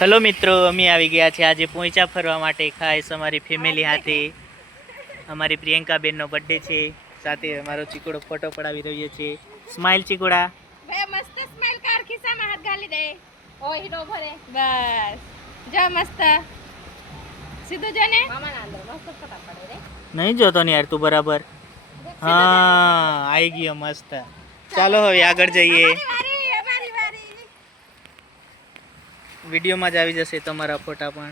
Hello મિત્રો, અમે આવી ગયા છે આજે પોઈચા ફરવા માટે ખાસ અમારી ફેમિલી સાથે. અમારી પ્રિયંકા બેનનો બર્થડે છે, સાથે અમારો ચીકોડો ફોટો પડાવી રહ્યો છે. સ્માઈલ ચીકોડા. બે મસ્ત સ્માઈલ કાર ખિસ્સામાં હાથ ગાલી દે. ઓ હીરો ભરે બસ જો મસ્ત સીધું જો ને મામા ના લો મસ્ત ફોટા પાડે રે. નહીં જોતો ને યાર તું બરાબર. હા આવી ગયો મસ્ત. ચાલો હવે આગળ જઈએ. વારી વારી વિડીયોમાં જ આવી જશે તમારા ફોટા પણ.